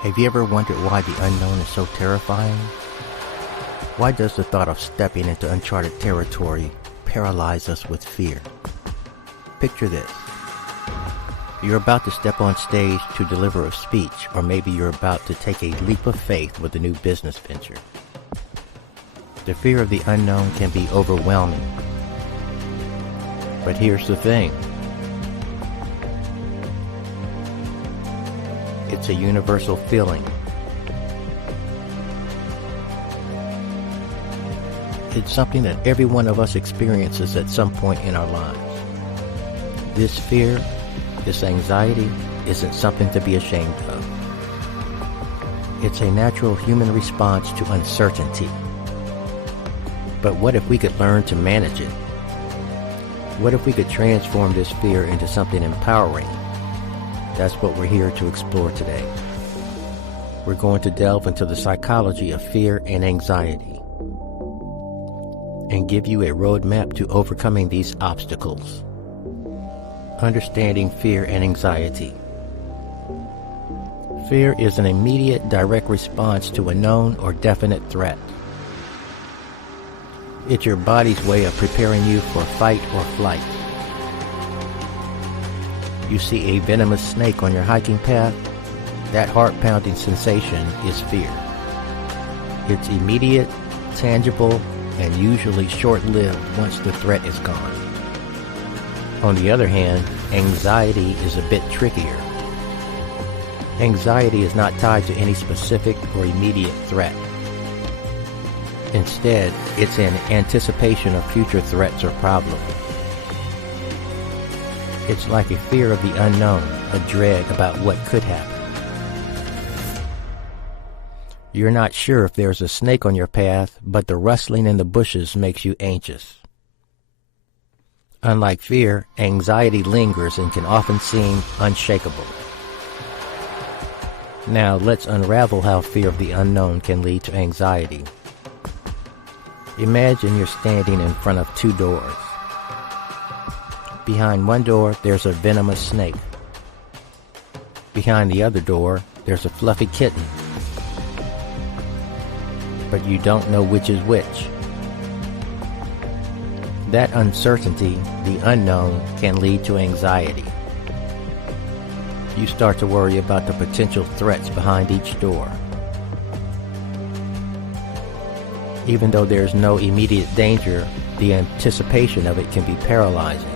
Have you ever wondered why the unknown is so terrifying? Why does the thought of stepping into uncharted territory paralyze us with fear? Picture this. You're about to step on stage to deliver a speech, or maybe you're about to take a leap of faith with a new business venture. The fear of the unknown can be overwhelming. But here's the thing. It's a universal feeling. It's something that every one of us experiences at some point in our lives. This fear, this anxiety, isn't something to be ashamed of. It's a natural human response to uncertainty. But what if we could learn to manage it? What if we could transform this fear into something empowering? That's what we're here to explore today. We're going to delve into the psychology of fear and anxiety and give you a roadmap to overcoming these obstacles. Understanding fear and anxiety. Fear is an immediate, direct response to a known or definite threat. It's your body's way of preparing you for fight or flight. You see a venomous snake on your hiking path? That heart-pounding sensation is fear. It's immediate, tangible, and usually short-lived once the threat is gone. On the other hand, anxiety is a bit trickier. Anxiety is not tied to any specific or immediate threat. Instead, it's an anticipation of future threats or problems. It's like a fear of the unknown, a dread about what could happen. You're not sure if there's a snake on your path, but the rustling in the bushes makes you anxious. Unlike fear, anxiety lingers and can often seem unshakable. Now, let's unravel how fear of the unknown can lead to anxiety. Imagine you're standing in front of two doors. Behind one door, there's a venomous snake. Behind the other door, there's a fluffy kitten. But you don't know which is which. That uncertainty, the unknown, can lead to anxiety. You start to worry about the potential threats behind each door. Even though there's no immediate danger, the anticipation of it can be paralyzing.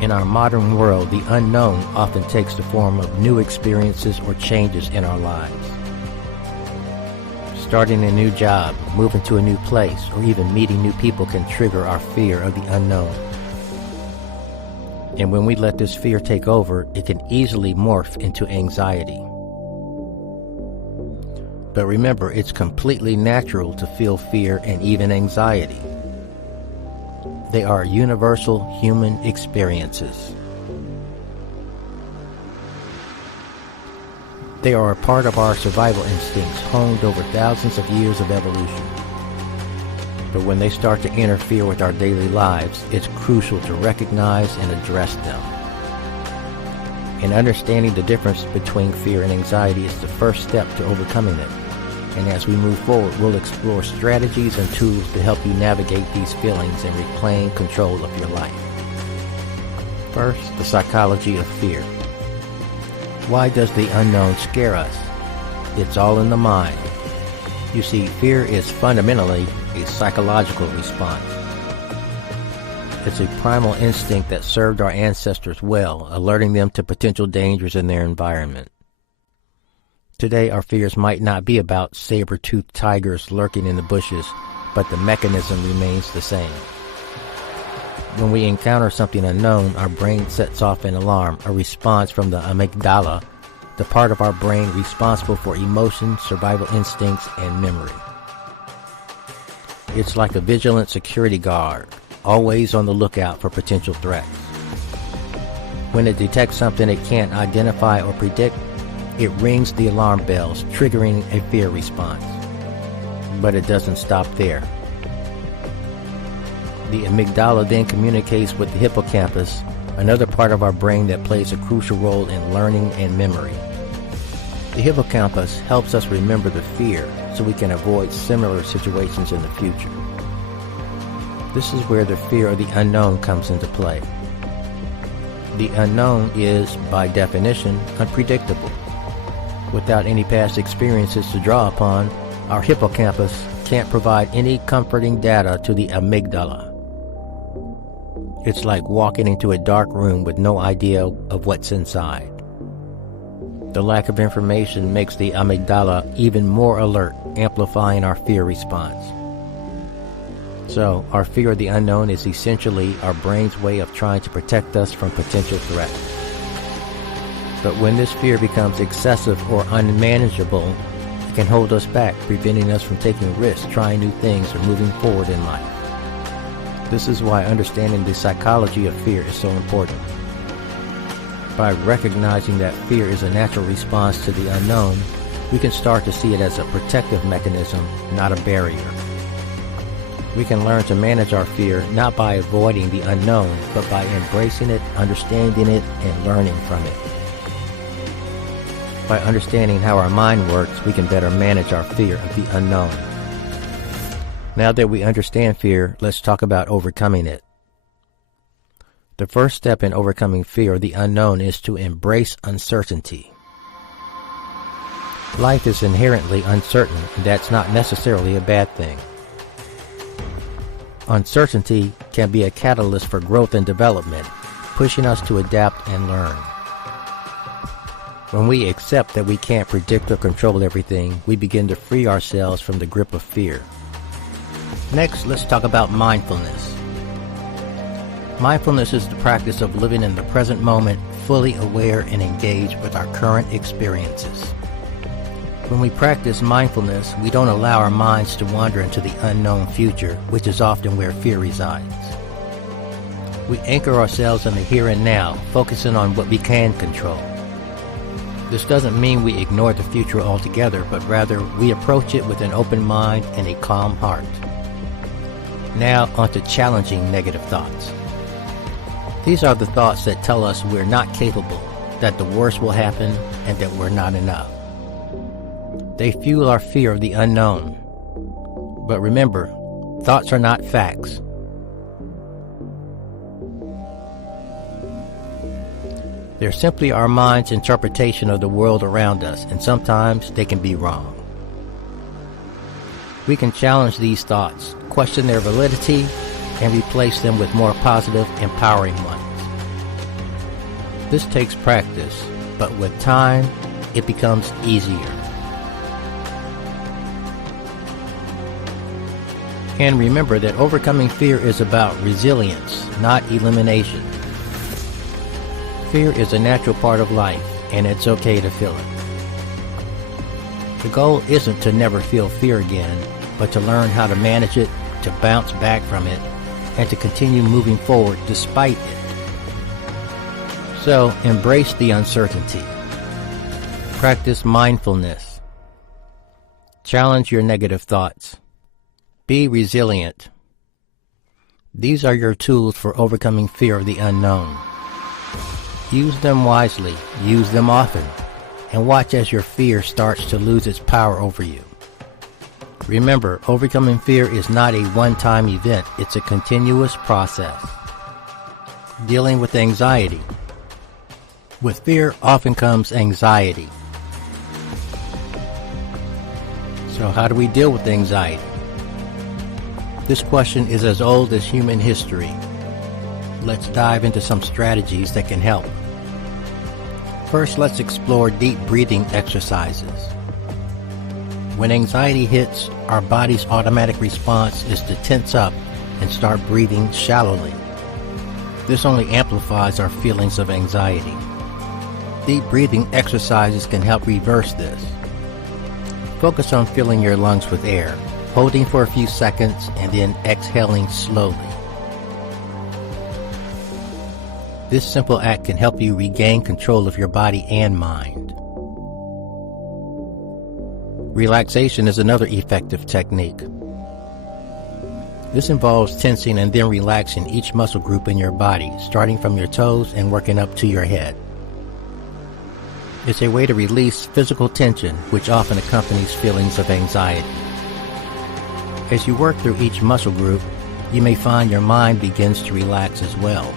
In our modern world, the unknown often takes the form of new experiences or changes in our lives. Starting a new job, moving to a new place, or even meeting new people can trigger our fear of the unknown. And when we let this fear take over, it can easily morph into anxiety. But remember, it's completely natural to feel fear and even anxiety. They are universal human experiences. They are a part of our survival instincts honed over thousands of years of evolution. But when they start to interfere with our daily lives, it's crucial to recognize and address them. And understanding the difference between fear and anxiety is the first step to overcoming it. And as we move forward, we'll explore strategies and tools to help you navigate these feelings and reclaim control of your life. First, the psychology of fear. Why does the unknown scare us? It's all in the mind. You see, fear is fundamentally a psychological response. It's a primal instinct that served our ancestors well, alerting them to potential dangers in their environment. Today, our fears might not be about saber-toothed tigers lurking in the bushes, but the mechanism remains the same. When we encounter something unknown, our brain sets off an alarm, a response from the amygdala, the part of our brain responsible for emotion, survival instincts, and memory. It's like a vigilant security guard, always on the lookout for potential threats. When it detects something it can't identify or predict, it rings the alarm bells, triggering a fear response. But it doesn't stop there. The amygdala then communicates with the hippocampus, another part of our brain that plays a crucial role in learning and memory. The hippocampus helps us remember the fear so we can avoid similar situations in the future. This is where the fear of the unknown comes into play. The unknown is, by definition, unpredictable. Without any past experiences to draw upon, our hippocampus can't provide any comforting data to the amygdala. It's like walking into a dark room with no idea of what's inside. The lack of information makes the amygdala even more alert, amplifying our fear response. So, our fear of the unknown is essentially our brain's way of trying to protect us from potential threats. But when this fear becomes excessive or unmanageable, it can hold us back, preventing us from taking risks, trying new things, or moving forward in life. This is why understanding the psychology of fear is so important. By recognizing that fear is a natural response to the unknown, we can start to see it as a protective mechanism, not a barrier. We can learn to manage our fear not by avoiding the unknown, but by embracing it, understanding it, and learning from it. By understanding how our mind works, we can better manage our fear of the unknown. Now that we understand fear, let's talk about overcoming it. The first step in overcoming fear of the unknown is to embrace uncertainty. Life is inherently uncertain, and that's not necessarily a bad thing. Uncertainty can be a catalyst for growth and development, pushing us to adapt and learn. When we accept that we can't predict or control everything, we begin to free ourselves from the grip of fear. Next, let's talk about mindfulness. Mindfulness is the practice of living in the present moment, fully aware and engaged with our current experiences. When we practice mindfulness, we don't allow our minds to wander into the unknown future, which is often where fear resides. We anchor ourselves in the here and now, focusing on what we can control. This doesn't mean we ignore the future altogether, but rather we approach it with an open mind and a calm heart. Now onto challenging negative thoughts. These are the thoughts that tell us we're not capable, that the worst will happen, and that we're not enough. They fuel our fear of the unknown. But remember, thoughts are not facts. They're simply our mind's interpretation of the world around us, and sometimes they can be wrong. We can challenge these thoughts, question their validity, and replace them with more positive, empowering ones. This takes practice, but with time, it becomes easier. And remember that overcoming fear is about resilience, not elimination. Fear is a natural part of life, and it's okay to feel it. The goal isn't to never feel fear again, but to learn how to manage it, to bounce back from it, and to continue moving forward despite it. So, embrace the uncertainty. Practice mindfulness. Challenge your negative thoughts. Be resilient. These are your tools for overcoming fear of the unknown. Use them wisely, use them often, and watch as your fear starts to lose its power over you. Remember, overcoming fear is not a one-time event, it's a continuous process. Dealing with anxiety. With fear often comes anxiety. So how do we deal with anxiety? This question is as old as human history. Let's dive into some strategies that can help. First, let's explore deep breathing exercises. When anxiety hits, our body's automatic response is to tense up and start breathing shallowly. This only amplifies our feelings of anxiety. Deep breathing exercises can help reverse this. Focus on filling your lungs with air, holding for a few seconds and then exhaling slowly. This simple act can help you regain control of your body and mind. Relaxation is another effective technique. This involves tensing and then relaxing each muscle group in your body, starting from your toes and working up to your head. It's a way to release physical tension, which often accompanies feelings of anxiety. As you work through each muscle group, you may find your mind begins to relax as well.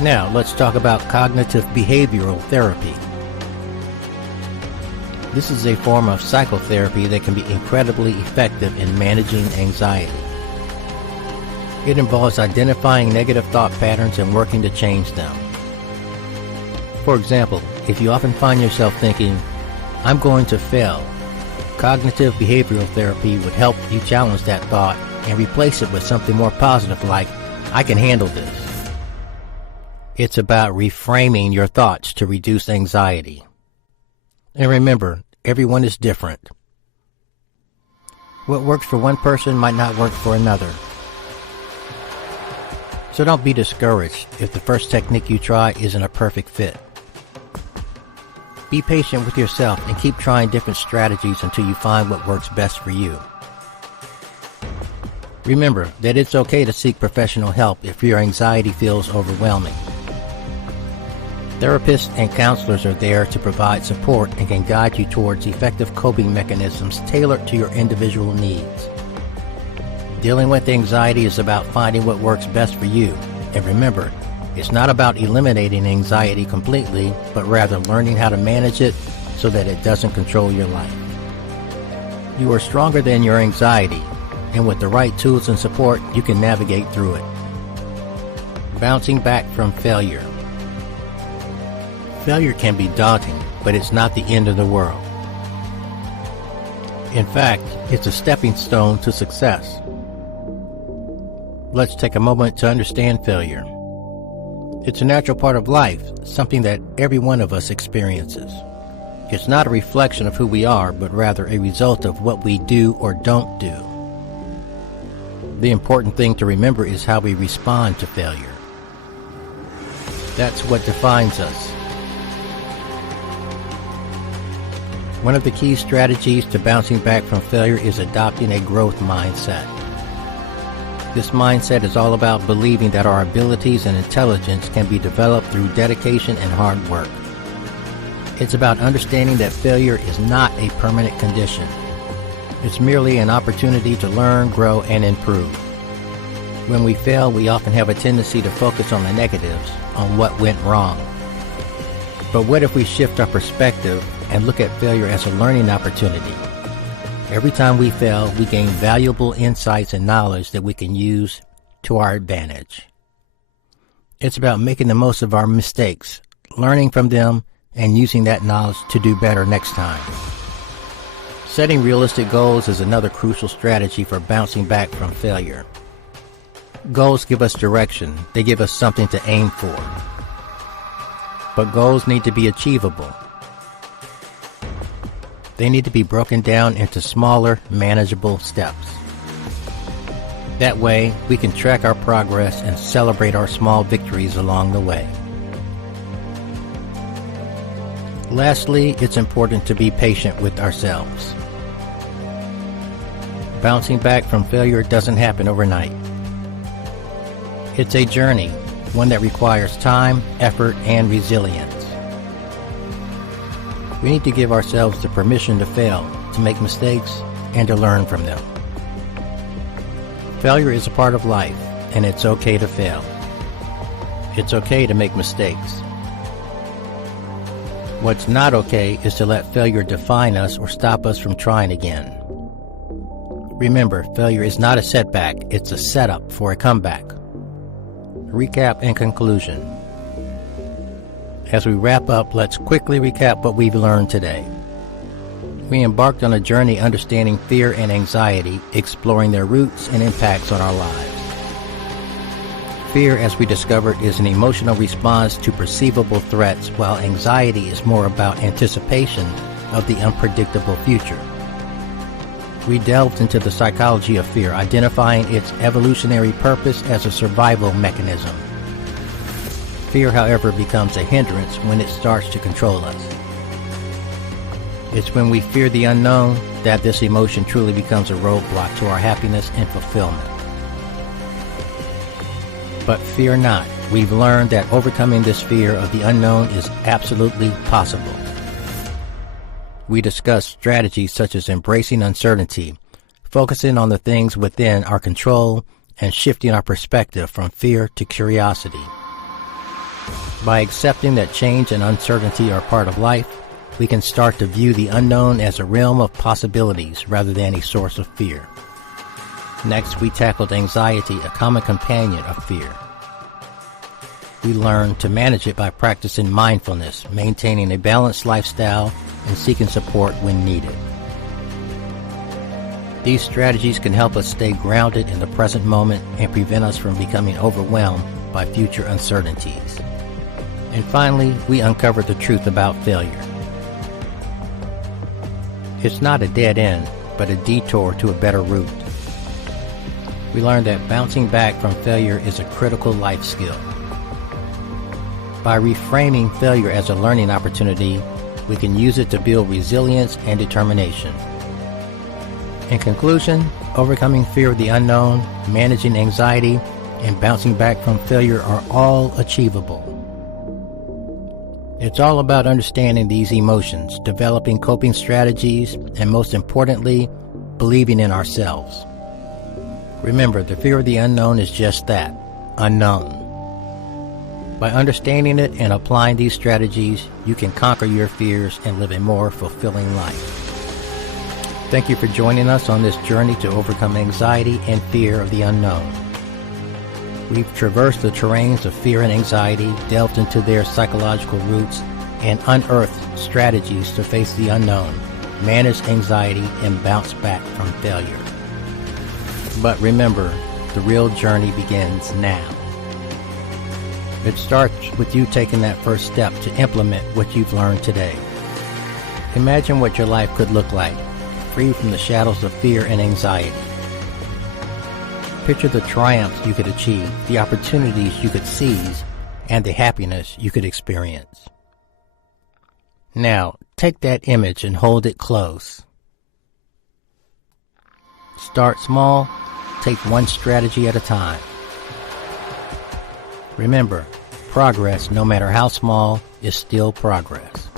Now, let's talk about cognitive behavioral therapy. This is a form of psychotherapy that can be incredibly effective in managing anxiety. It involves identifying negative thought patterns and working to change them. For example, if you often find yourself thinking, "I'm going to fail," cognitive behavioral therapy would help you challenge that thought and replace it with something more positive like, "I can handle this." It's about reframing your thoughts to reduce anxiety. And remember, everyone is different. What works for one person might not work for another. So don't be discouraged if the first technique you try isn't a perfect fit. Be patient with yourself and keep trying different strategies until you find what works best for you. Remember that it's okay to seek professional help if your anxiety feels overwhelming. Therapists and counselors are there to provide support and can guide you towards effective coping mechanisms tailored to your individual needs. Dealing with anxiety is about finding what works best for you. And remember, it's not about eliminating anxiety completely, but rather learning how to manage it so that it doesn't control your life. You are stronger than your anxiety, and with the right tools and support, you can navigate through it. Bouncing back from failure. Failure can be daunting, but it's not the end of the world. In fact, it's a stepping stone to success. Let's take a moment to understand failure. It's a natural part of life, something that every one of us experiences. It's not a reflection of who we are, but rather a result of what we do or don't do. The important thing to remember is how we respond to failure. That's what defines us. One of the key strategies to bouncing back from failure is adopting a growth mindset. This mindset is all about believing that our abilities and intelligence can be developed through dedication and hard work. It's about understanding that failure is not a permanent condition. It's merely an opportunity to learn, grow, and improve. When we fail, we often have a tendency to focus on the negatives, on what went wrong. But what if we shift our perspective and look at failure as a learning opportunity? Every time we fail, we gain valuable insights and knowledge that we can use to our advantage. It's about making the most of our mistakes, learning from them, and using that knowledge to do better next time. Setting realistic goals is another crucial strategy for bouncing back from failure. Goals give us direction. They give us something to aim for. But goals need to be achievable. They need to be broken down into smaller, manageable steps. That way, we can track our progress and celebrate our small victories along the way. Lastly, it's important to be patient with ourselves. Bouncing back from failure doesn't happen overnight. It's a journey, one that requires time, effort, and resilience. We need to give ourselves the permission to fail, to make mistakes, and to learn from them. Failure is a part of life, and it's okay to fail. It's okay to make mistakes. What's not okay is to let failure define us or stop us from trying again. Remember, failure is not a setback, it's a setup for a comeback. Recap and conclusion. As we wrap up, let's quickly recap what we've learned today. We embarked on a journey understanding fear and anxiety, exploring their roots and impacts on our lives. Fear, as we discovered, is an emotional response to perceivable threats, while anxiety is more about anticipation of the unpredictable future. We delved into the psychology of fear, identifying its evolutionary purpose as a survival mechanism. Fear, however, becomes a hindrance when it starts to control us. It's when we fear the unknown that this emotion truly becomes a roadblock to our happiness and fulfillment. But fear not, we've learned that overcoming this fear of the unknown is absolutely possible. We discussed strategies such as embracing uncertainty, focusing on the things within our control, and shifting our perspective from fear to curiosity. By accepting that change and uncertainty are part of life, we can start to view the unknown as a realm of possibilities rather than a source of fear. Next, we tackled anxiety, a common companion of fear. We learned to manage it by practicing mindfulness, maintaining a balanced lifestyle, and seeking support when needed. These strategies can help us stay grounded in the present moment and prevent us from becoming overwhelmed by future uncertainties. And finally, we uncovered the truth about failure. It's not a dead end, but a detour to a better route. We learned that bouncing back from failure is a critical life skill. By reframing failure as a learning opportunity, we can use it to build resilience and determination. In conclusion, overcoming fear of the unknown, managing anxiety, and bouncing back from failure are all achievable. It's all about understanding these emotions, developing coping strategies, and most importantly, believing in ourselves. Remember, the fear of the unknown is just that, unknown. By understanding it and applying these strategies, you can conquer your fears and live a more fulfilling life. Thank you for joining us on this journey to overcome anxiety and fear of the unknown. We've traversed the terrains of fear and anxiety, delved into their psychological roots, and unearthed strategies to face the unknown, manage anxiety, and bounce back from failure. But remember, the real journey begins now. It starts with you taking that first step to implement what you've learned today. Imagine what your life could look like, free from the shadows of fear and anxiety. Picture the triumphs you could achieve, the opportunities you could seize, and the happiness you could experience. Now, take that image and hold it close. Start small, take one strategy at a time. Remember, progress, no matter how small, is still progress.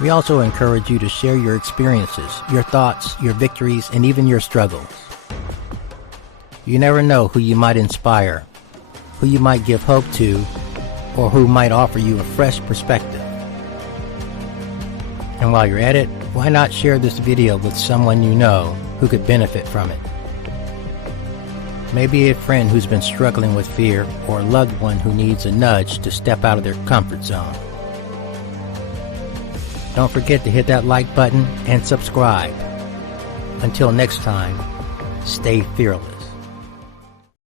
We also encourage you to share your experiences, your thoughts, your victories, and even your struggles. You never know who you might inspire, who you might give hope to, or who might offer you a fresh perspective. And while you're at it, why not share this video with someone you know who could benefit from it? Maybe a friend who's been struggling with fear, or a loved one who needs a nudge to step out of their comfort zone. Don't forget to hit that like button and subscribe. Until next time, stay fearless.